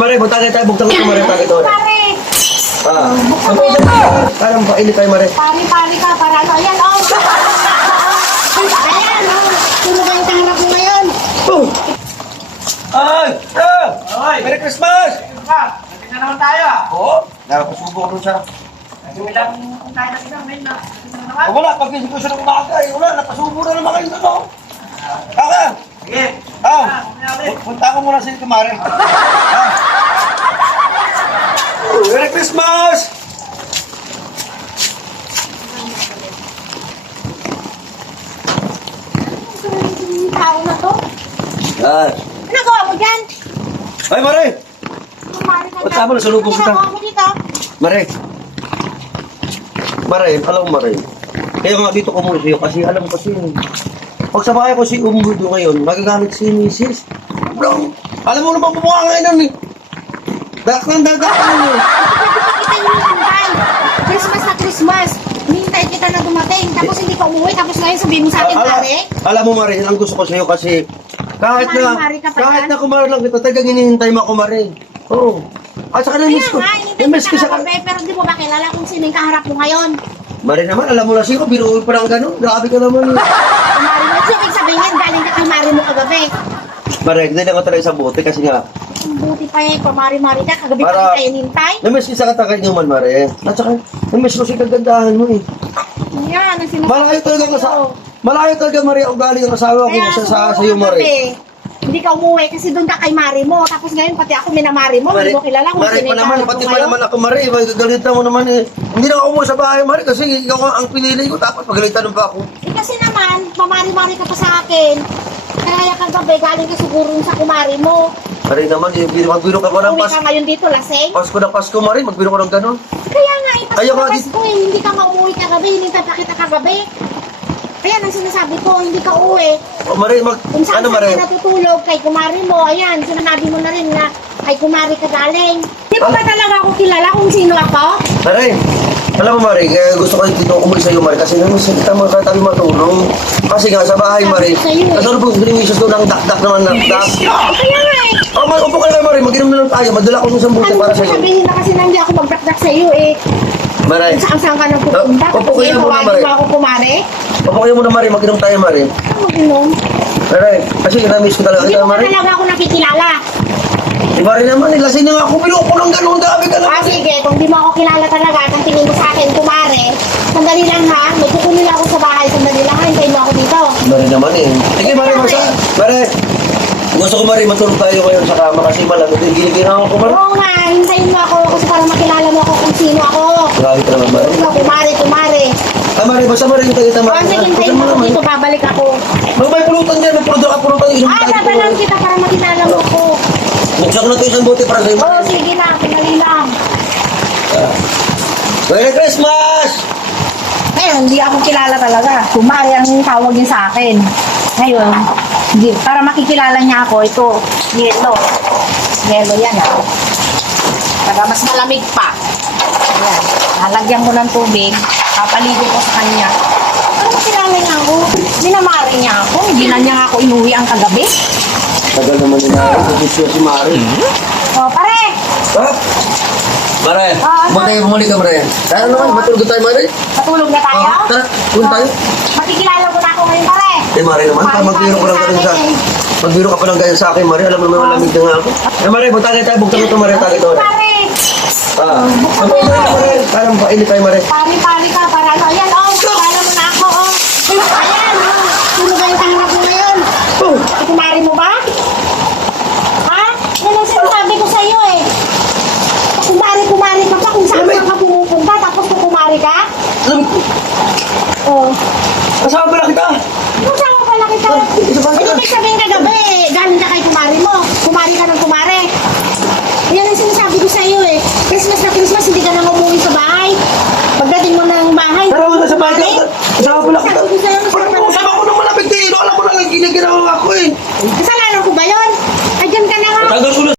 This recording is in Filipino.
Mare, bugtang tayo, bugtang tayo, Mare, tagay to. Pare! Sabi ito, parang painit tayo, Mare. Pari-pari ka, para ano, ayan, oh! Ayan, oh! Sino ba yung tanggap mo ngayon? Oh! Ay! Ay! Merry Christmas! Nandito na naman tayo ah. Oo? Nakapasubo ko dun sa... Nagsimulang kung tayo na silang ngayon na. Nandito na naman. Oh, wala, pag-isip ko siya ng umaga, eh, wala, napasubo na naman kayo doon, oh. Kaka! Sige. Punta ko muna sa Mare. Merry Christmas! Yung tao na to? Yan. Ano gawa mo dyan? Ay, Mare! Kumari ka Ba't tama na, salubong kita? Ano gawa mo dito? Mare! Mare, alam mo, Mare. Kaya nga dito ko muna sa'yo kasi alam ko kasi pag sa bahay ko si Umudo ngayon, magagalit si Mrs. Bro, alam mo naman bumukha ngayon eh. Dak ng dagat ano. Kita yung hintay. Christmas na Christmas. Hintay kita na dumating. Tapos hindi ka umuwi. Tapos ngayon sabihin mo sa akin, pare. Alam mo, Mare, ang gusto ko sa'yo kasi Mare ka pa kahit yan. na kumare lang kita, tagang hinihintay mo ako, Mare. Oo. At saka Kaya na-miss ko. nga, hintay Na-miss ko kita sa... kagabi. Pero di mo ba kilala kung sino yung kaharap mo ngayon? Mare naman, alam mo na siya, biruin pa lang gano'n. Grabe ka naman eh. Kumari mo. So, ibig sabihin, galing ka kay Mari mo kagabi. Mare, hindi lang ako talaga sa buti kasi nga, Ang buti pa eh, kumari-mari ka. Kagabi Para- pa kita hinintay. na-miss ko sa katagay niyo man, Mare. At saka, na-miss ko siya kagandahan mo eh. Yan, ang sinasabi Malayo ko talaga sa'yo. Malayo talaga, Mare, ang galing ang asawa ko Kaya sa siguro iyo, Mare. kagabi, hindi ka umuwi kasi doon ka kay Mari mo. Tapos ngayon, pati ako minamari mo. Hindi mo kilala kung Mare sino pa yung naman, kaharap mo pati pa ngayon. naman ako, Mare. Gagalitan mo naman eh. Hindi na ako umuwi sa bahay, Mare, kasi ikaw ang pinili ko. Tapos pagalitan pa ako. Eh kasi naman, mamari-mari ka pa sa akin. Kaya kagabi, galing ka siguro sa kumari mo. Mare naman, magbiro ka pa ng Uwi ka ngayon dito, lasing. Pasko na Pasko, Mare. Magbiro ka ng gano'n. Kaya nga, Ayaw ka, ipas ko eh. Hindi ka mauwi kagabi, hinintay pa kita kagabi. Kaya ang sinasabi ko, hindi ka uwi. O, Mare, Kung saan ano, ka Mare? natutulog kay kumari mo, ayan, sinabi mo na rin na kay kumari ka galing. Di mo ba talaga ako kilala kung sino ako? Mare, alam mo, Mare, kaya gusto ko dito umuwi sa iyo, Mare, kasi naman sa kita mga katabi matulong. Kasi nga, sa bahay, Mare, kasano po grimisos doon ang dakdak naman ng dak. Kaya nga eh. O, upo kayo, Mare, mag-inom na lang tayo. Madala ko ng isang buti Ano para ko sa iyo. sabihin na kasi nandiyan ako magdakdak sa iyo eh. Mare, Kung saan ka nang pupunta? Opo, Kasi kayo muna, tawagin Mare. mo ako kumari. upo kayo muna, Mare, mag-inom tayo, Mare. Ano mag-inom? Mare, kasi na-miss ko talaga Hindi kita, mo Mare. talaga ako nakikilala. Si Mare naman, lasing na nga ako, pero ako lang gano'n, grabe ka naman. Ah, sige, kung di mo ako kilala talaga at ang tingin mo sa akin, kumare, sandali lang ha, may kukunin ako sa bahay, sandali lang ha, hintayin mo ako dito. Mare naman eh. Sige, Mare, Mare, gusto ko, Mare, matulog tayo ngayon sa kama kasi malamig. Giliginahan ko, Mare. Oo nga, hintayin mo ako kasi para makilala mo ako kung sino ako. Grabe ka naman, Mare. Kumare, kumare. Ah, Mare, basta Mare, hintayin kita, O, Mare. sige, hintayin mo ako dito, babalik ako. May pulutan dyan, may pulutan. Inom Ah, tayo. dadalang kita para makilala mo ako. Buksan ko na ito isang buti para sa'yo, Oo, Mare. sige na, sandali lang. Merry Christmas! Eh, hindi ako kilala talaga. Kumari ang tawag niya sa akin. Ngayon, hindi, para makikilala niya ako, ito, yellow. Yellow yan, ah. Para mas malamig pa. Ayan. Lalagyan ko ng tubig, papaligo ko sa kanya. Para makilala niya ako. Minamari niya ako. Hindi na niya ako inuwi ang kagabi. Tagal naman nila. Ito si Mare. O, pare! Ha? Mare, bumalik ka, Mare. Kaya naman, matulog tayo, Mare. Matulog na tayo? Tara, tulog tayo. Makikilala ko na ako ngayon, pare. Eh, Mare naman, magbiro ka lang ganun sa... Magbiro ka pa lang ganyan sa akin, Mare. Alam mo naman, malamig na nga ako. Eh, Mare, bugtang tayo, Mare. Tagay to, Mare. Pare! Ah, ano yun, Mare? Parang painit tayo, Mare. Pari-pari ka, para ano. Ayan, oh. Kilala mo na ako, oh. Ayan, oh. Sino ba yung kaharap mo ngayon? Oh, Kumari mo ba? Ha? Yan ang sinasabi ko sa'yo, eh. Kumari ka pa kung saan ka pumupunta, tapos kumari ka? alam ko. Oh. Kasama pala kita. Kung saan ka pala kita? Isa pa Ano kita. ibig sabihin kagabi, galing ka kay kumari mo. Kumari ka ng kumari.